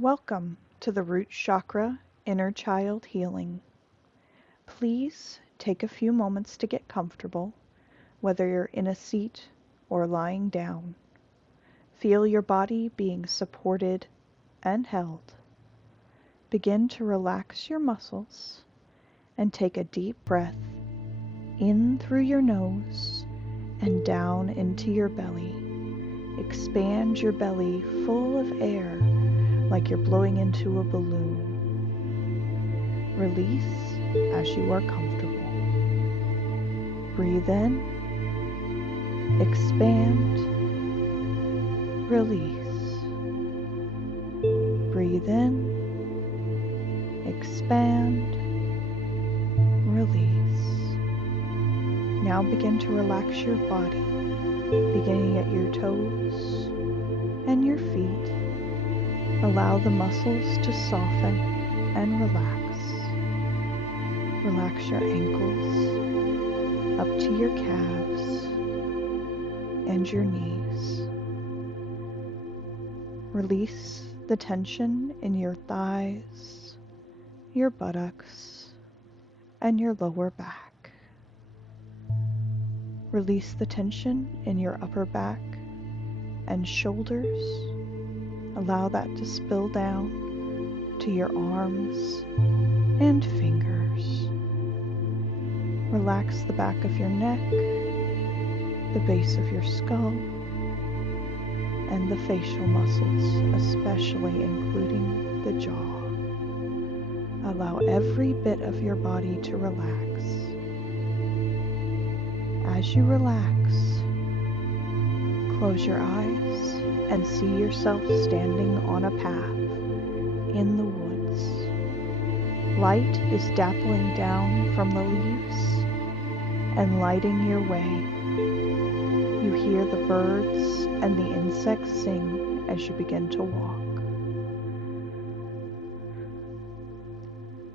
Welcome to the Root Chakra Inner Child Healing. Please take a few moments to get comfortable, whether you're in a seat or lying down. Feel your body being supported and held. Begin to relax your muscles and take a deep breath in through your nose and down into your belly. Expand your belly full of air like you're blowing into a balloon. Release as you are comfortable. Breathe in, expand, release. Breathe in, expand, release. Now begin to relax your body, beginning at your toes and your feet. Allow the muscles to soften and relax. Relax your ankles up to your calves and your knees. Release the tension in your thighs, your buttocks, and your lower back. Release the tension in your upper back and shoulders. Allow that to spill down to your arms and fingers. Relax the back of your neck, the base of your skull, and the facial muscles, especially including the jaw. Allow every bit of your body to relax. As you relax, close your eyes and see yourself standing on a path in the woods. Light is dappling down from the leaves and lighting your way. You hear the birds and the insects sing as you begin to walk.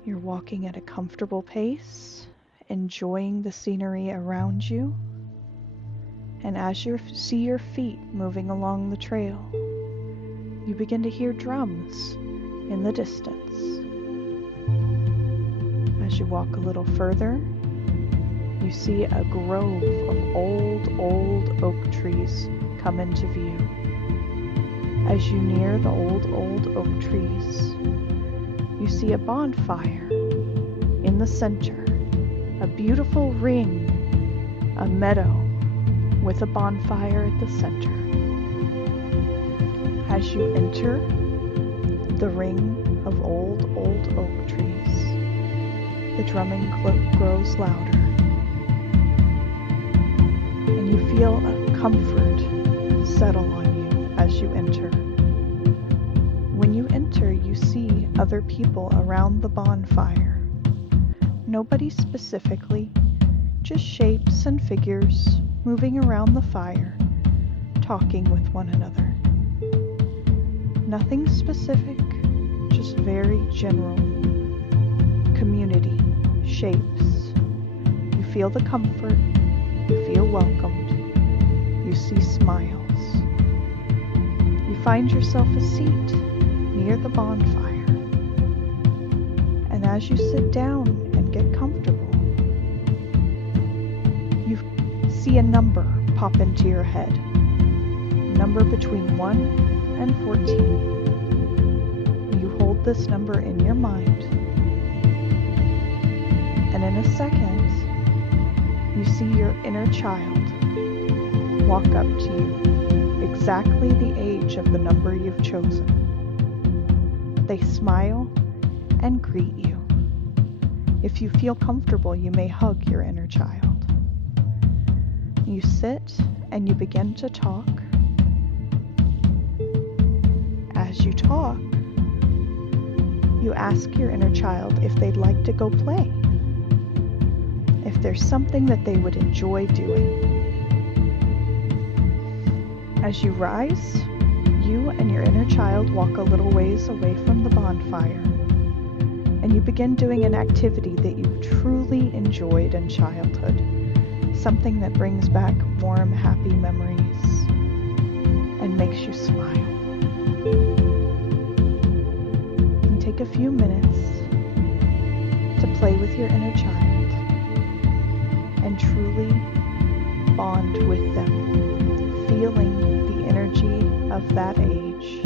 You're walking at a comfortable pace, enjoying the scenery around you. And as you see your feet moving along the trail, you begin to hear drums in the distance. As you walk a little further, you see a grove of old oak trees come into view. As you near the old oak trees, you see a bonfire in the center, a beautiful ring, a meadow with a bonfire at the center. As you enter the ring of old oak trees, the drumming grows louder, and you feel a comfort settle on you as you enter. When you enter, you see other people around the bonfire. Nobody specifically, just shapes and figures moving around the fire, talking with one another. Nothing specific, just very general. Community, shapes. You feel the comfort, you feel welcomed, you see smiles. You find yourself a seat near the bonfire. And as you sit down and get comfortable, see a number pop into your head. A number between 1 and 14. You hold this number in your mind. And in a second, you see your inner child walk up to you, exactly the age of the number you've chosen. They smile and greet you. If you feel comfortable, you may hug your inner child. You sit and you begin to talk. As you talk, you ask your inner child if they'd like to go play, if there's something that they would enjoy doing. As you rise, you and your inner child walk a little ways away from the bonfire, and you begin doing an activity that you truly enjoyed in childhood. Something that brings back warm, happy memories and makes you smile. take a few minutes to play with your inner child and truly bond with them, feeling the energy of that age.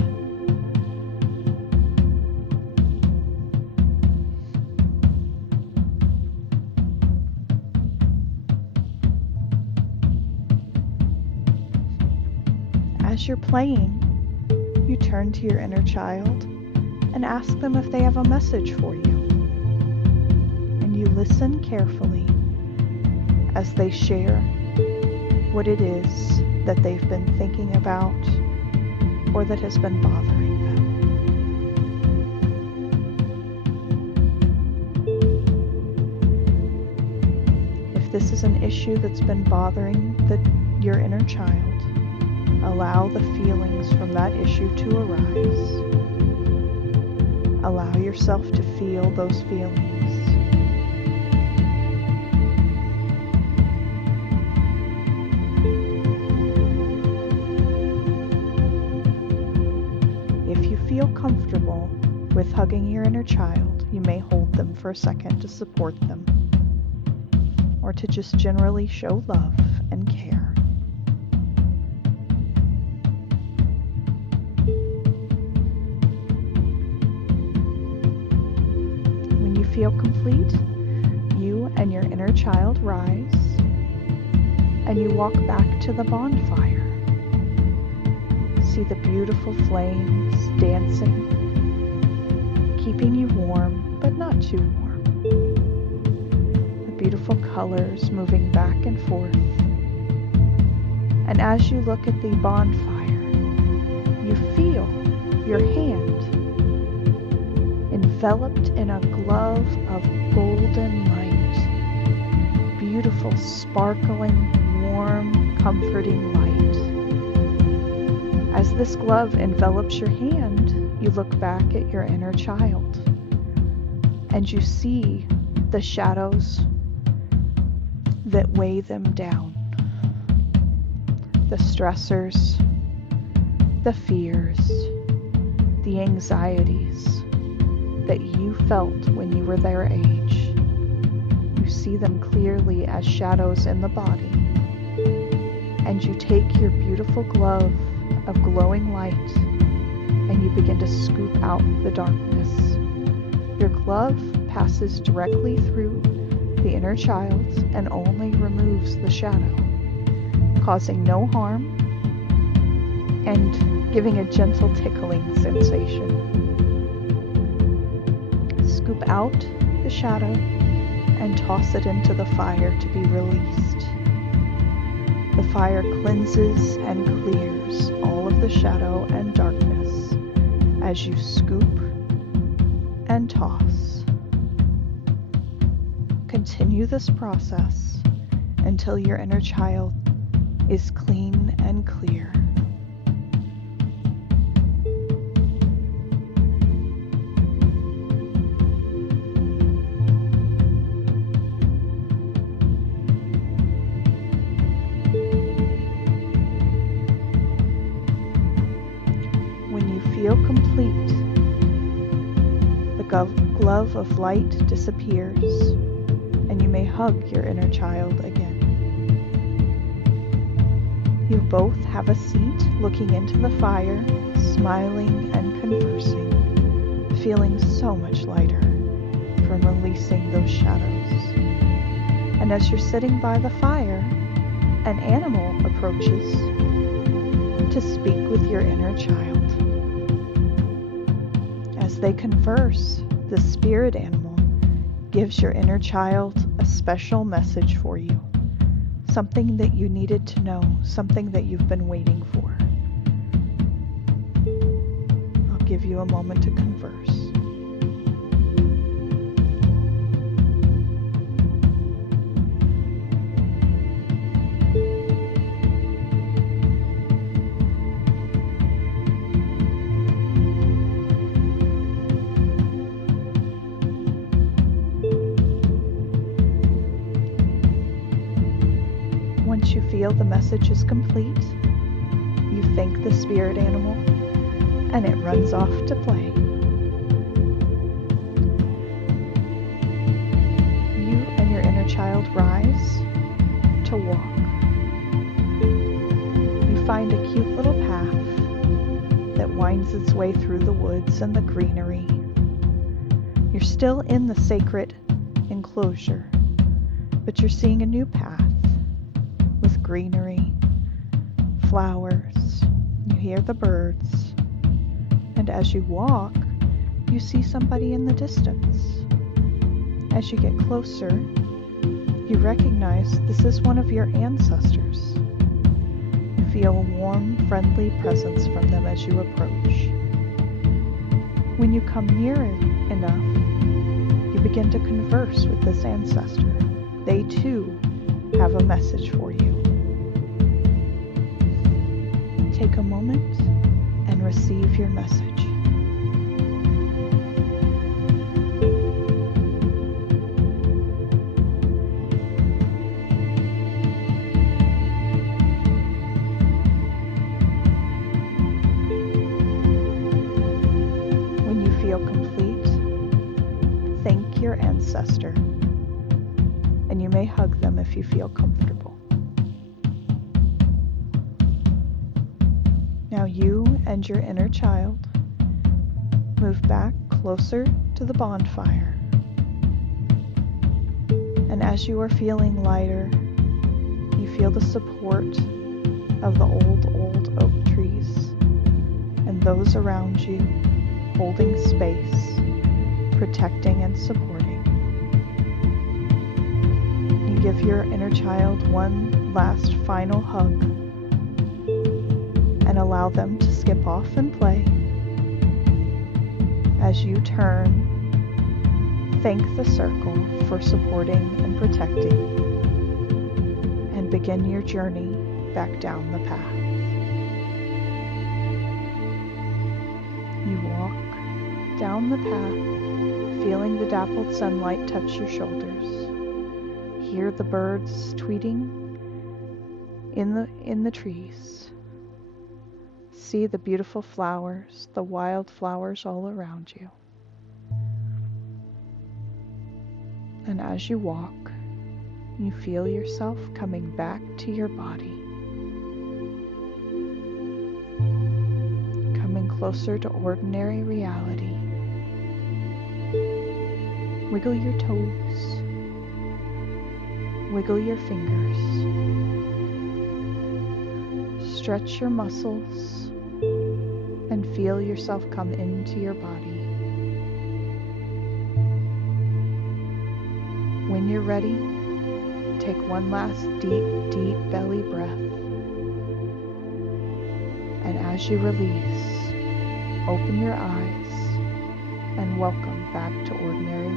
As you're playing, you turn to your inner child and ask them if they have a message for you. And you listen carefully as they share what it is that they've been thinking about or that has been bothering them. If this is an issue that's been bothering your inner child, allow the feelings from that issue to arise. Allow yourself to feel those feelings. If you feel comfortable with hugging your inner child, you may hold them for a second to support them, or to just generally show love and care. Feel complete, you and your inner child rise, and you walk back to the bonfire. See the beautiful flames dancing, keeping you warm, but not too warm. The beautiful colors moving back and forth. And as you look at the bonfire, you feel your hand enveloped in a glove of golden light, beautiful, sparkling, warm, comforting light. As this glove envelops your hand, you look back at your inner child and you see the shadows that weigh them down, the stressors, the fears, the anxieties that you felt when you were their age. You see them clearly as shadows in the body, and you take your beautiful glove of glowing light and you begin to scoop out the darkness. Your glove passes directly through the inner child and only removes the shadow, causing no harm and giving a gentle tickling sensation. Scoop out the shadow and toss it into the fire to be released. The fire cleanses and clears all of the shadow and darkness as you scoop and toss. Continue this process until your inner child is clean and clear. Feel complete. The glove of light disappears, and you may hug your inner child again. You both have a seat looking into the fire, smiling and conversing, feeling so much lighter from releasing those shadows. And as you're sitting by the fire, an animal approaches to speak with your inner child. As they converse, the spirit animal gives your inner child a special message for you, something that you needed to know, something that you've been waiting for. I'll give you a moment to converse. Once you feel the message is complete, you thank the spirit animal and it runs off to play. finds its way through the woods and the greenery. You're still in the sacred enclosure, but you're seeing a new path with greenery, flowers. You hear the birds, and as you walk, you see somebody in the distance. As you get closer, you recognize this is one of your ancestors. You feel a warm, friendly presence from them as you approach. When you come near enough, you begin to converse with this ancestor. They too have a message for you. Take a moment and receive your message. When you feel complete, thank your ancestor, and you may hug them if you feel comfortable. Now you and your inner child move back closer to the bonfire. And as you are feeling lighter, you feel the support of the old oak trees and those around you holding space, protecting and supporting. You give your inner child one last final hug and allow them to skip off and play. As you turn, thank the circle for supporting and protecting, and begin your journey back down the path. You walk down the path, feeling the dappled sunlight touch your shoulders. Hear the birds tweeting in the trees. See the beautiful flowers, the wild flowers all around you. And as you walk, you feel yourself coming back to your body. Coming closer to ordinary reality. Wiggle your toes. Wiggle your fingers. Stretch your muscles and feel yourself come into your body. When you're ready, take one last deep belly breath. And as you release, open your eyes and welcome back to ordinary